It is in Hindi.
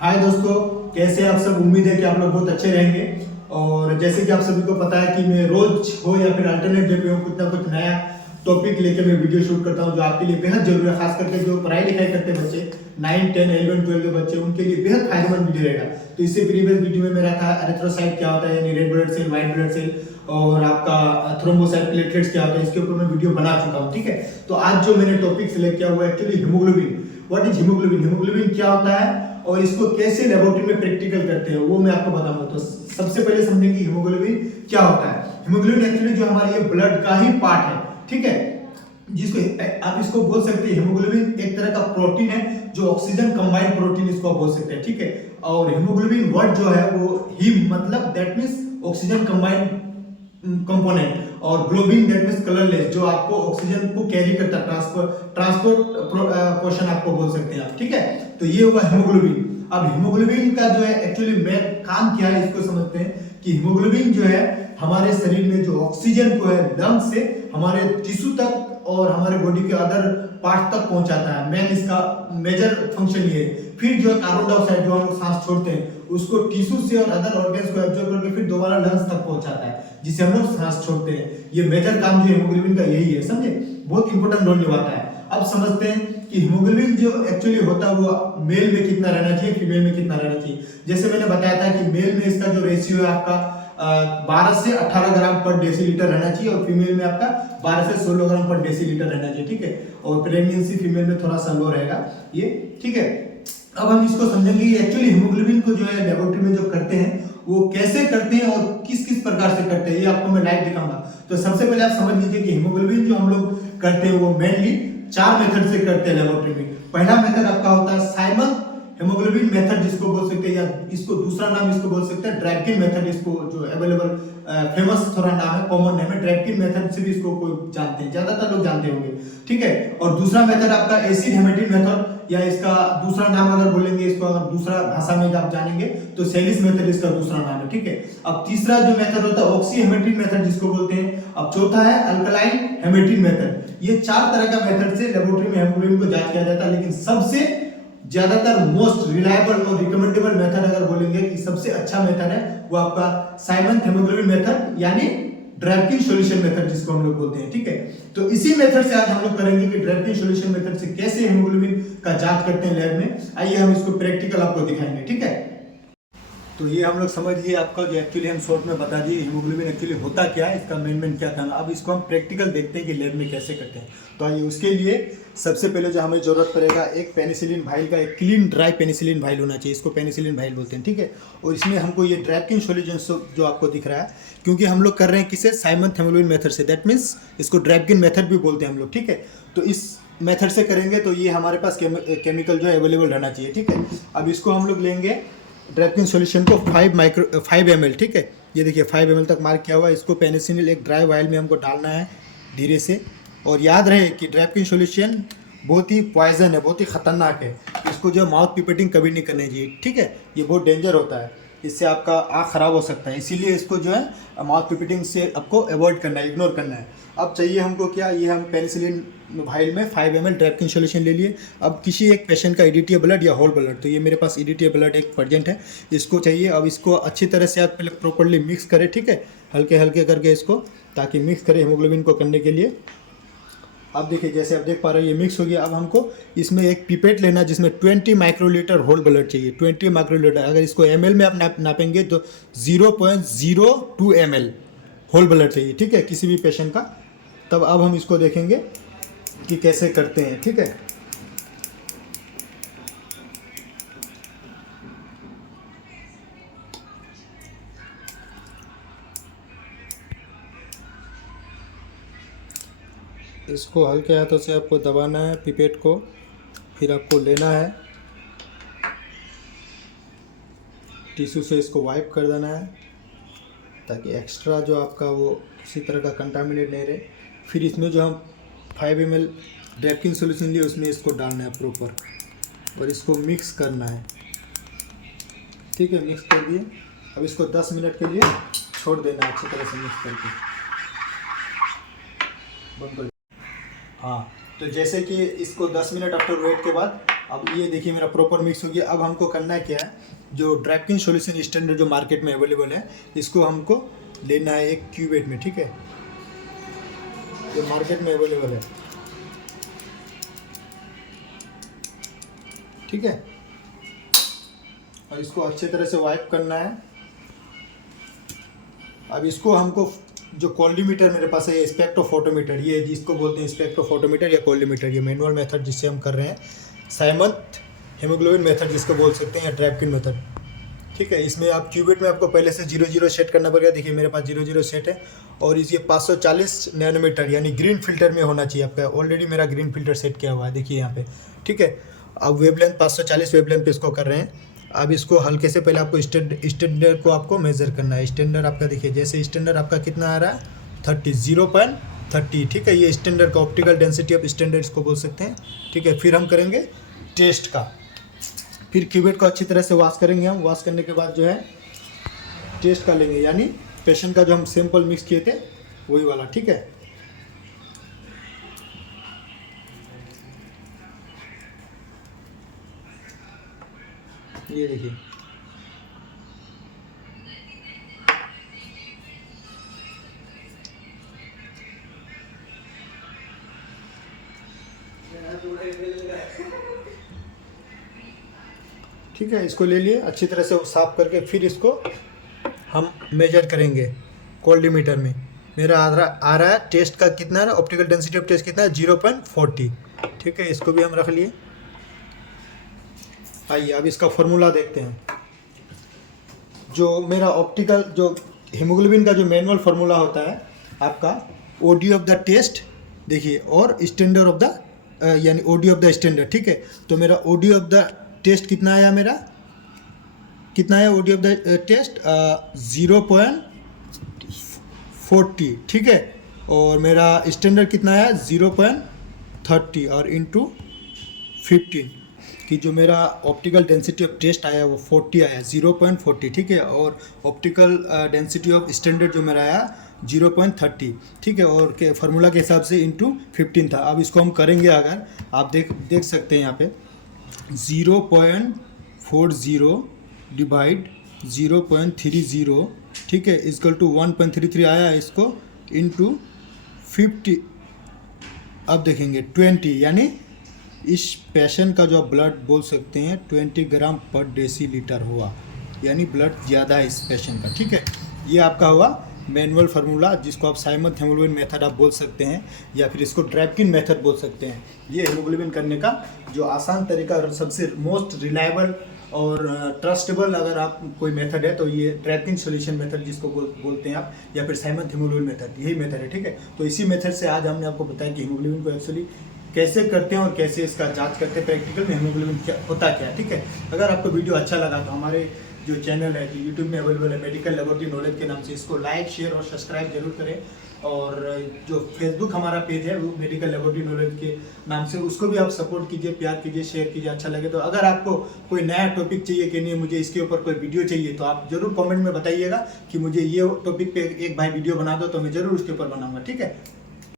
हाय दोस्तों, कैसे आप सब। उम्मीद है कि आप लोग बहुत अच्छे रहेंगे। और जैसे कि आप सभी को पता है कि मैं रोज हो या फिर अल्टरनेट डे पे हो कुछ ना कुछ नया टॉपिक लेके मैं वीडियो शूट करता हूं जो आपके लिए बेहद जरूरी है। खास करके जो पढ़ाई लिखाई करते हैं बच्चे 9, 10, 11, 12 के बच्चे, उनके लिए बेहद फायदेमंद वीडियो रहेगा। तो इससे प्रीवियस वीडियो में मेरा था एरिथ्रोसाइट क्या होता है, यानी red blood cell, white blood cell, और आपका थ्रोम्बोसाइट प्लेटलेट्स क्या होता है, इसके ऊपर मैं वीडियो बना चुका हूँ। ठीक है, तो आज जो मैंने टॉपिक सिलेक्ट किया हुआ है actually haemoglobin. What is haemoglobin, haemoglobin क्या होता है और इसको कैसे लेबोरेटरी में प्रैक्टिकल करते हैं वो मैं आपको बताऊंगा। तो सबसे पहले समझेंगे हीमोग्लोबिन क्या होता है। हीमोग्लोबिन एक्चुअली जो हमारे ये ब्लड का ही पार्ट है, ठीक है, जिसको आप इसको बोल सकते हैं हीमोग्लोबिन एक तरह का प्रोटीन है जो ऑक्सीजन कंबाइंड प्रोटीन इसको आप बोल सकते हैं। ठीक है, और हीमोग्लोबिन वर्ड जो है वो हीम मतलब that means oxygen combined component, और ग्लोबिन दैट मींस कलरलेस जो आपको ऑक्सीजन को कैरी करता है, ट्रांसपोर्ट पोर्शन आपको बोल सकते हैं आप। ठीक है, तो ये हुआ हीमोग्लोबिन। अब हीमोग्लोबिन का जो है एक्चुअली मेन काम क्या है इसको समझते हैं कि हीमोग्लोबिन जो है हमारे शरीर में जो ऑक्सीजन को है लंग्स से हमारे टिश्यू तक और हमारे बॉडी के अदर पार्ट तक पहुंचाता है। मेन इसका मेजर फंक्शन ये है। फिर जो है कार्बन डाइऑक्साइड जो हम लोग सांस छोड़ते हैं उसको टिश्यू से और अदर ऑर्गन्स को एब्जॉर्ब करके फिर दोबारा लंग्स तक पहुंचाता है, जिसे हम लोग सांस छोड़ते हैं। ये मेजर काम जो हीमोग्लोबिन का यही है, समझे, बहुत इंपॉर्टेंट रोल निभाता है। अब समझते हैं कि हीमोग्लोबिन जो एक्चुअली होता है वो मेल में कितना रहना चाहिए, फीमेल में कितना रहना चाहिए। जैसे मैंने बताया था कि मेल में इसका जो रेशियो है आपका 12 से 18 ग्राम पर डेसीलीटर रहना चाहिए और फीमेल में आपका 12 से 16 ग्राम पर डेसीलीटर रहना चाहिए। ठीक है, और प्रेगनेंसी फीमेल में थोड़ा सा लो रहेगा ये। ठीक है, अब हम इसको समझेंगे एक्चुअली हीमोग्लोबिन को जो है लेबोरेटरी में जो करते हैं वो कैसे करते हैं और किस किस प्रकार से करते हैं, ये आपको मैं लाइव दिखाऊंगा। तो सबसे पहले आप समझ लीजिए कि हीमोग्लोबिन जो हम लोग करते हैं वो मेनली 4 मेथड से करते हैं लेबोरेटरी में। पहला मेथड आपका होता है साइमन हेमोग्लोबिन मेथड जिसको बोल सकते हैं, या इसको दूसरा नाम इसको बोल सकते हैं ड्रैपकिन मेथड, इसको जो अवेलेबल फेमस थोड़ा नाम है, कॉमन नेम है ड्रैपकिन मेथड से भी इसको कोई जानते हैं, ज्यादातर लोग जानते होंगे। ठीक है, और दूसरा मेथड आपका एसिड हेमेटिन मेथड, या इसका दूसरा नाम अगर बोलेंगे इसको, अगर दूसरा भाषा में आप जानेंगे तो सेलिस मेथड इसका दूसरा नाम है। ठीक है, अब तीसरा जो मेथड होता है ऑक्सी हेमेटिन मेथड जिसको बोलते हैं। अब चौथा है अल्कलाइन हेमेटिन मेथड। ये 4 तरह का मेथड से लेबोरेटरी में हेमोग्लोबिन को जांच किया जाता है, लेकिन सबसे ज्यादातर मोस्ट रिलायबल और रिकमेंडेबल मेथड अगर बोलेंगे कि सबसे अच्छा मेथड है वो आपका साइमन हेमोग्लोबिन मेथड, यानी ड्रैपकिन सॉल्यूशन मेथड जिसको हम लोग बोलते हैं। ठीक है, तो इसी मेथड से आज हम लोग करेंगे कि ड्रैपकिन सॉल्यूशन मेथड से कैसे हेमोग्लोबिन का जांच करते हैं लैब में। आइए हम इसको प्रैक्टिकल आपको दिखाएंगे। ठीक है, तो ये हम लोग समझ लिए आपका जो एक्चुअली हम शॉर्ट में बता दिए हीमोग्लोबिन एक्चुअली होता क्या है, इसका मेन क्या काम है। अब इसको हम प्रैक्टिकल देखते हैं कि लैब में कैसे करते हैं। तो आइए उसके लिए सबसे पहले जो हमें जरूरत पड़ेगा एक पेनिसिलिन वाइल का, एक क्लीन ड्राई पेनिसिलिन वाइल होना चाहिए, इसको पेनिसिलिन वाइल बोलते हैं। ठीक है, और इसमें हमको ये ड्रैपकिन सॉल्यूशन जो आपको दिख रहा है, क्योंकि हम लोग कर रहे हैं किसे, साइमन हेमोग्लोबिन मेथड से, दैट मीन्स इसको ड्रैपकिन मेथड भी बोलते हैं हम लोग। ठीक है, तो इस मेथड से करेंगे तो ये हमारे पास केमिकल जो है अवेलेबल रहना चाहिए। ठीक है, अब इसको हम लोग लेंगे ड्रैपकिन सॉल्यूशन को 5 ml। ठीक है, ये देखिए 5 ml तक मार्क किया हुआ है। इसको पेनिसिलिन एक ड्राई वायल में हमको डालना है धीरे से। और याद रहे कि ड्रैपकिन सॉल्यूशन बहुत ही पॉइजन है, बहुत ही खतरनाक है। इसको जो माउथ पिपेटिंग कभी नहीं करनी चाहिए। ठीक है, ये बहुत डेंजर होता है, इससे आपका आँख खराब हो सकता है, इसीलिए इसको जो है माउथ पिपेटिंग से आपको अवॉइड करना है, इग्नोर करना है। अब चाहिए हमको क्या, ये हम पेनिसिलिन वाइल में 5 ml ड्रैपकिन सॉल्यूशन ले लिए। अब किसी एक पेशेंट का ईडीटी ब्लड या होल ब्लड, तो ये मेरे पास ईडीटी ब्लड एक प्रेजेंट है, इसको चाहिए। अब इसको अच्छी तरह से आप पहले प्रॉपर्ली मिक्स करें। ठीक है, हल्के हल्के करके इसको, ताकि मिक्स करें हीमोग्लोबिन को करने के लिए। अब देखिए जैसे आप देख पा रहे हैं ये मिक्स हो गया। अब हमको इसमें एक पिपेट लेना जिसमें 20 माइक्रोलीटर होल ब्लड चाहिए, 20 माइक्रोलीटर। अगर इसको ml में आप नापेंगे तो 0.02 ml होल ब्लड चाहिए। ठीक है, किसी भी पेशेंट का। तब अब हम इसको देखेंगे कि कैसे करते हैं। ठीक है, इसको हल्के हाथों से आपको दबाना है पिपेट को, फिर आपको लेना है टिश्यू से, इसको वाइप कर देना है ताकि एक्स्ट्रा जो आपका वो किसी तरह का कंटामिनेट नहीं रहे। फिर इसमें जो हम 5 ml ड्रैपकिन सॉल्यूशन लिए उसमें इसको डालना है प्रॉपर, और इसको मिक्स करना है। ठीक है, मिक्स कर दिए। अब इसको 10 मिनट के लिए छोड़ देना है अच्छी तरह से मिक्स करके। बंद कर। हाँ, तो जैसे कि इसको 10 मिनट आफ्टर वेट के बाद अब ये देखिए मेरा प्रॉपर मिक्स हो गया। अब हमको करना है क्या है, जो ड्रैपकिन सॉल्यूशन स्टैंडर्ड जो मार्केट में अवेलेबल है, इसको हमको लेना है एक क्यूबेट में, ठीक है, जो मार्केट में अवेलेबल है, ठीक है। और इसको अच्छे तरह से वाइप करना है। अब इसको हमको जो कॉलीमीटर मेरे पास है, स्पेक्ट्रोफोटोमीटर, ये जिसको बोलते हैं स्पेक्ट्रोफोटोमीटर या कॉलीमीटर, ये मैनुअल मेथड जिससे हम कर रहे हैं, साइमंथ हेमोग्लोबिन मेथड जिसको बोल सकते हैं, या ड्रैपकिन मेथड, ठीक है। इसमें आप क्यूबिट में आपको पहले से 0 सेट करना पड़ेगा। देखिए मेरे पास 0 सेट है और ये 540 नैनोमीटर यानी ग्रीन फिल्टर में होना चाहिए आपका। ऑलरेडी मेरा ग्रीन फिल्टर सेट किया हुआ है, देखिए यहाँ पे, ठीक है। अब वेवलेंथ 540 वेवलेंथ पे इसको कर रहे हैं। अब इसको हल्के से पहले आपको स्टैंडर्ड को आपको मेज़र करना है। स्टैंडर्ड आपका देखिए, जैसे स्टैंडर्ड आपका कितना आ रहा है, 0.30, ठीक है। ये स्टैंडर्ड का ऑप्टिकल डेंसिटी ऑफ स्टैंडर्ड इसको बोल सकते हैं, ठीक है। फिर हम करेंगे टेस्ट का। फिर क्यूबेट को अच्छी तरह से वॉश करेंगे हम। वॉश करने के बाद जो है टेस्ट का लेंगे, यानी पेशेंट का जो हम सैंपल मिक्स किए थे वही वाला, ठीक है। ये देखिए, ठीक है। इसको ले लिए अच्छी तरह से साफ करके, फिर इसको हम मेजर करेंगे कॉलीमीटर में। मेरा आ रहा है टेस्ट का कितना है ना, ऑप्टिकल डेंसिटी ऑफ टेस्ट कितना है, 0.40, ठीक है। इसको भी हम रख लिए। आइए अब इसका फॉर्मूला देखते हैं। जो मेरा ऑप्टिकल जो हीमोग्लोबिन का जो मैनुअल फार्मूला होता है आपका, ओडी ऑफ द टेस्ट देखिए, और स्टैंडर्ड ऑफ द यानी ओडी ऑफ द स्टैंडर्ड, ठीक है। तो मेरा ओडी ऑफ द टेस्ट कितना आया, मेरा कितना आया ओडी ऑफ द टेस्ट, 0.40, ठीक है। और मेरा स्टैंडर्ड कितना आया, 0.30 और इंटू 15 कि जो मेरा ऑप्टिकल डेंसिटी ऑफ टेस्ट आया वो 40 आया, 0.40, ठीक है। और ऑप्टिकल डेंसिटी ऑफ स्टैंडर्ड जो मेरा आया 0.30, ठीक है। और के फार्मूला के हिसाब से इंटू 15 था। अब इसको हम करेंगे, अगर आप देख सकते हैं यहाँ पे 0.40 डिवाइड 0.30, ठीक है, इक्वल टू 1.33 आया। इसको इंटू 50, अब देखेंगे 20, यानी इस पेशेंट का जो ब्लड बोल सकते हैं 20 ग्राम पर डेसीलीटर हुआ, यानी ब्लड ज़्यादा है इस पेशेंट का, ठीक है। ये आपका हुआ मैनुअल फार्मूला, जिसको आप साइमंथ हेमोग्लोबिन मेथड आप बोल सकते हैं, या फिर इसको ड्रैपकिन मेथड बोल सकते हैं। ये हेमोग्लोबिन करने का जो आसान तरीका और सबसे मोस्ट रिलायबल और ट्रस्टेबल अगर आप कोई मेथड है तो ये ड्रैपकिन सॉल्यूशन मेथड जिसको बोलते हैं आप, या फिर साइमंथ हेमोग्लोबिन मेथड, यही मेथड है, ठीक है। तो इसी मेथड से आज हमने आपको बताया कि हेमोग्लोबिन को एक्चुअली कैसे करते हैं और कैसे इसका जांच करते हैं प्रैक्टिकल में, हेमोग्लोबिन क्या होता क्या है, ठीक है। अगर आपको वीडियो अच्छा लगा तो हमारे जो चैनल है जो यूट्यूब में अवेलेबल है, मेडिकल लेबोरेटरी नॉलेज के नाम से, इसको लाइक, शेयर और सब्सक्राइब जरूर करें। और जो फेसबुक हमारा पेज है वो मेडिकल लेबोरेटरी नॉलेज के नाम से, उसको भी आप सपोर्ट कीजिए, प्यार कीजिए, शेयर कीजिए, अच्छा लगे तो। अगर आपको कोई नया टॉपिक चाहिए कि नहीं मुझे इसके ऊपर कोई वीडियो चाहिए, तो आप जरूर कमेंट में बताइएगा कि मुझे ये टॉपिक पे एक भाई वीडियो बना दो, तो मैं जरूर उसके ऊपर बनाऊंगा, ठीक है।